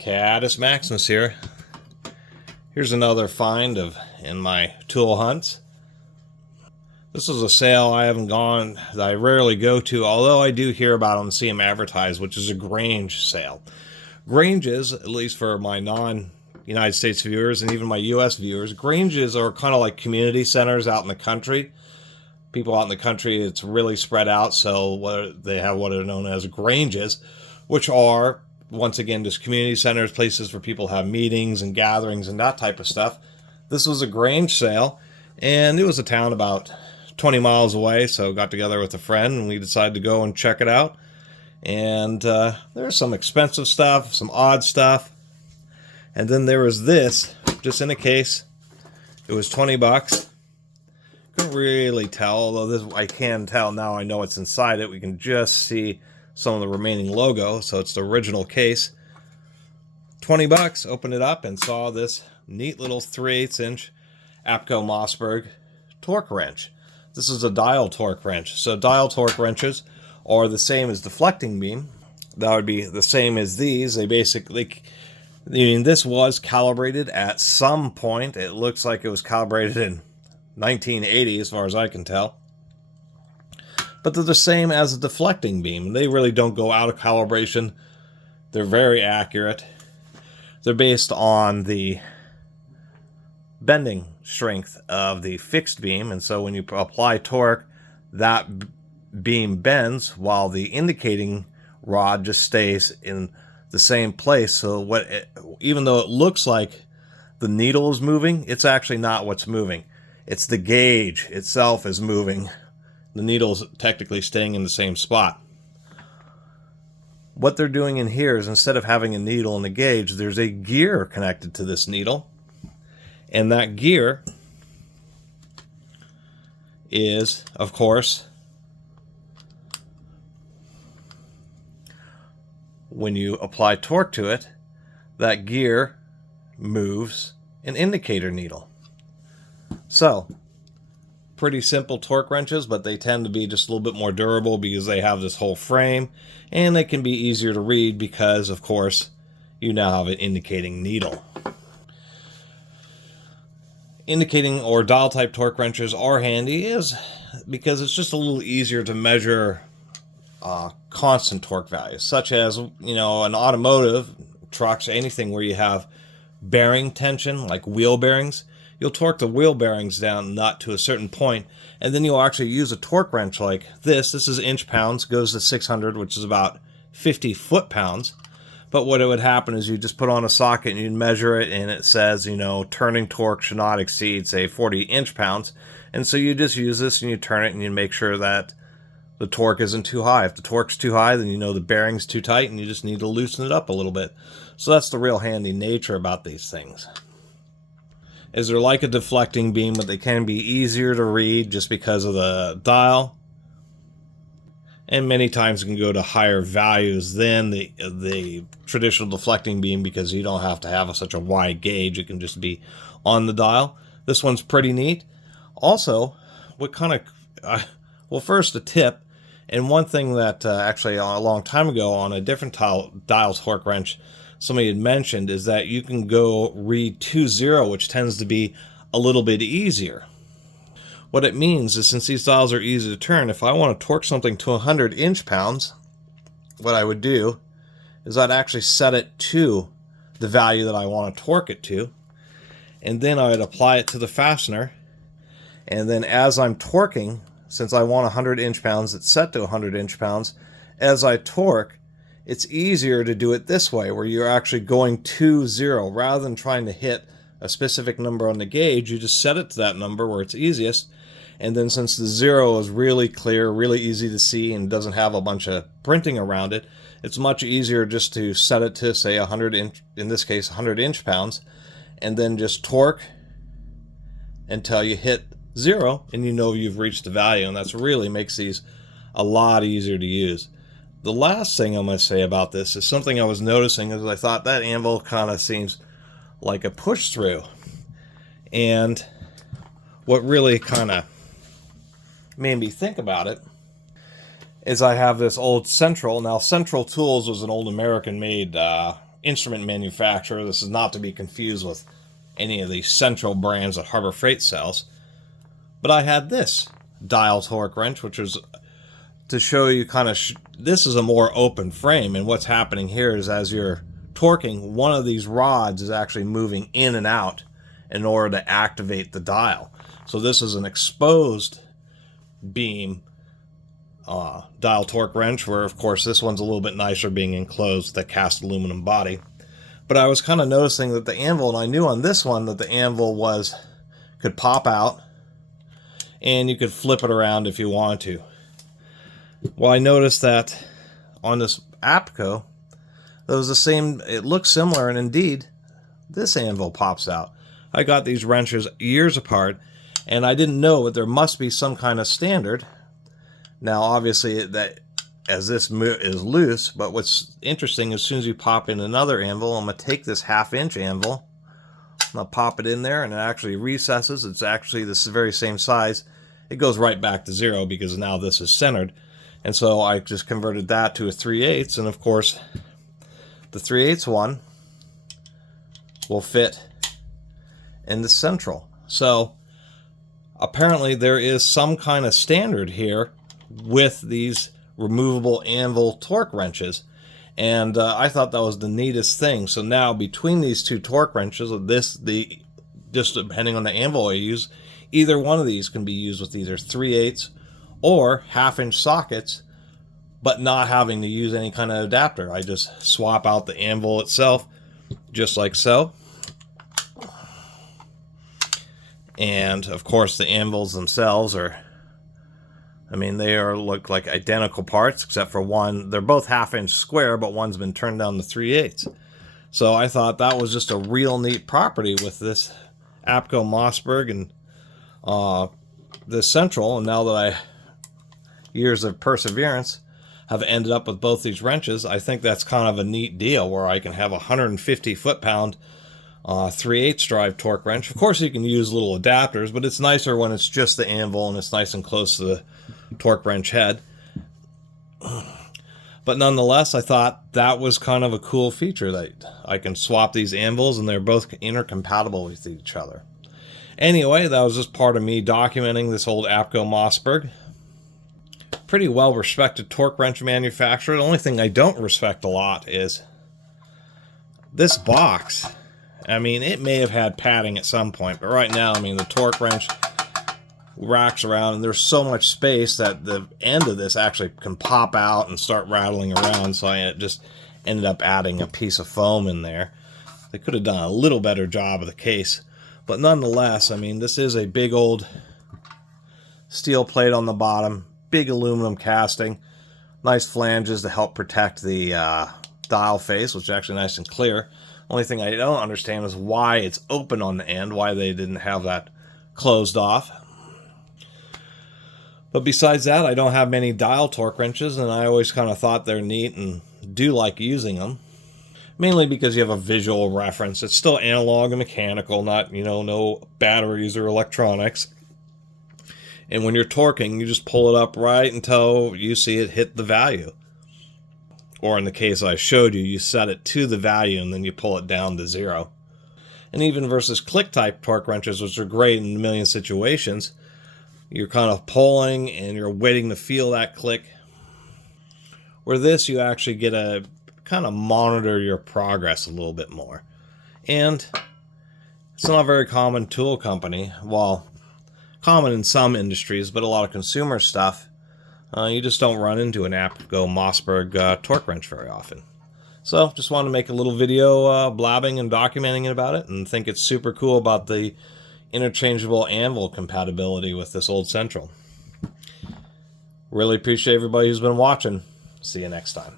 Catus Maximus here. Here's another find in my tool hunts. This is a sale I haven't gone, that I rarely go to, although I do hear about them and see them advertised, which is a Grange sale. Granges, at least for my non-United States viewers and even my U.S. viewers, Granges are kind of like community centers out in the country. People out in the country, it's really spread out, so they have what are known as Granges, which are, once again, just community centers, places for people to have meetings and gatherings and that type of stuff. This was a Grange sale, and it was a town about 20 miles away, so got together with a friend, and we decided to go and check it out. And there's some expensive stuff, some odd stuff, and then there was this, just in a case. It was 20 bucks. Couldn't really tell, although this I can tell now. I know what's inside it. We can just see some of the remaining logo, so it's the original case. 20 bucks. Opened it up and saw this neat little 3/8 inch Apco Mossberg torque wrench. This is a dial torque wrench. So dial torque wrenches are the same as deflecting beam. That would be the same as these. They basically, I mean, this was calibrated at some point. It looks like it was calibrated in 1980 as far as I can tell. But they're the same as a deflecting beam. They really don't go out of calibration. They're very accurate. They're based on the bending strength of the fixed beam, and so when you apply torque, that beam bends while the indicating rod just stays in the same place. So even though it looks like the needle is moving, it's actually not what's moving. It's the gauge itself is moving. The needle's technically staying in the same spot. What they're doing in here is, instead of having a needle and a gauge, there's a gear connected to this needle. And that gear is, of course, when you apply torque to it, that gear moves an indicator needle. So, pretty simple torque wrenches, but they tend to be just a little bit more durable because they have this whole frame, and they can be easier to read because, of course, you now have an indicating needle. Indicating or dial type torque wrenches are handy because it's just a little easier to measure constant torque values, such as, you know, an automotive, trucks, anything where you have bearing tension, like wheel bearings. You'll torque the wheel bearings down nut to a certain point, and then you'll actually use a torque wrench like this. This is inch pounds, goes to 600, which is about 50 foot-pounds. But what it would happen is you just put on a socket and you'd measure it, and it says, you know, turning torque should not exceed, say, 40 inch-pounds. And so you just use this and you turn it and you make sure that the torque isn't too high. If the torque's too high, then you know the bearing's too tight and you just need to loosen it up a little bit. So that's the real handy nature about these things. Is they're like a deflecting beam, but they can be easier to read just because of the dial. And many times it can go to higher values than the traditional deflecting beam because you don't have to have such a wide gauge. It can just be on the dial. This one's pretty neat. Also, what kind of... well, first, a tip. And one thing that actually a long time ago on a different dial torque wrench somebody had mentioned is that you can go read 2-0, which tends to be a little bit easier. What it means is, since these dials are easy to turn, if I want to torque something to 100 inch-pounds, what I would do is I'd actually set it to the value that I want to torque it to, and then I would apply it to the fastener, and then as I'm torquing, since I want 100 inch-pounds, it's set to 100 inch-pounds, as I torque, it's easier to do it this way, where you're actually going 2-0. Rather than trying to hit a specific number on the gauge, you just set it to that number where it's easiest. And then since the 0 is really clear, really easy to see, and doesn't have a bunch of printing around it, it's much easier just to set it to, say, 100 inch, in this case, 100 inch-pounds, and then just torque until you hit 0, and you know you've reached the value. And that's really makes these a lot easier to use. The last thing I'm going to say about this is something I was noticing, is I thought that anvil kind of seems like a push through. And what really kind of made me think about it is I have this old Central. Now, Central Tools was an old American-made instrument manufacturer. This is not to be confused with any of the Central brands that Harbor Freight sells. But I had this dial torque wrench, which was to show you kind of, this is a more open frame, and what's happening here is as you're torquing, one of these rods is actually moving in and out in order to activate the dial. So this is an exposed beam dial torque wrench, where of course this one's a little bit nicer being enclosed with a cast aluminum body. But I was kind of noticing that the anvil, and I knew on this one that the anvil could pop out and you could flip it around if you wanted to. Well, I noticed that on this Apco, that was the same, it looks similar, and indeed, this anvil pops out. I got these wrenches years apart, and I didn't know that there must be some kind of standard. Now, obviously, that as this is loose, but what's interesting, as soon as you pop in another anvil, I'm going to take this 1/2-inch anvil, I'm going to pop it in there, and it actually recesses. It's actually this very same size. It goes right back to 0 because now this is centered. And so I just converted that to a 3/8, and of course, the 3/8 one will fit in the central. So apparently there is some kind of standard here with these removable anvil torque wrenches, and I thought that was the neatest thing. So now between these two torque wrenches, just depending on the anvil I use, either one of these can be used with either 3/8 or 1/2-inch sockets, but not having to use any kind of adapter. I just swap out the anvil itself, just like so. And of course the anvils themselves are, I mean, look like identical parts, except for one. They're both 1/2-inch square, but one's been turned down to 3/8. So I thought that was just a real neat property with this Apco Mossberg and this central. And now that years of perseverance have ended up with both these wrenches, I think that's kind of a neat deal where I can have a 150 foot-pound 3/8 drive torque wrench. Of course, you can use little adapters, but it's nicer when it's just the anvil and it's nice and close to the torque wrench head. But nonetheless, I thought that was kind of a cool feature, that I can swap these anvils and they're both intercompatible with each other. Anyway, that was just part of me documenting this old Apco Mossberg. Pretty well respected torque wrench manufacturer. The only thing I don't respect a lot is this box. I mean, it may have had padding at some point, but right now, I mean, the torque wrench racks around and there's so much space that the end of this actually can pop out and start rattling around, so I just ended up adding a piece of foam in there. They could have done a little better job of the case, but nonetheless, I mean, this is a big old steel plate on the bottom, big aluminum casting, nice flanges to help protect the dial face, which is actually nice and clear. Only thing I don't understand is why it's open on the end, why they didn't have that closed off. But besides that, I don't have many dial torque wrenches, and I always kind of thought they're neat and do like using them. Mainly because you have a visual reference. It's still analog and mechanical, not, no batteries or electronics. And when you're torquing, you just pull it up right until you see it hit the value. Or in the case I showed you, you set it to the value and then you pull it down to 0. And even versus click type torque wrenches, which are great in a million situations, you're kind of pulling and you're waiting to feel that click. Where this, you actually get a kind of monitor your progress a little bit more. And it's not a very common tool company. Well, common in some industries, but a lot of consumer stuff, you just don't run into an Apco Mossberg torque wrench very often. So just wanted to make a little video blabbing and documenting about it, and think it's super cool about the interchangeable anvil compatibility with this old central. Really appreciate everybody who's been watching. See you next time.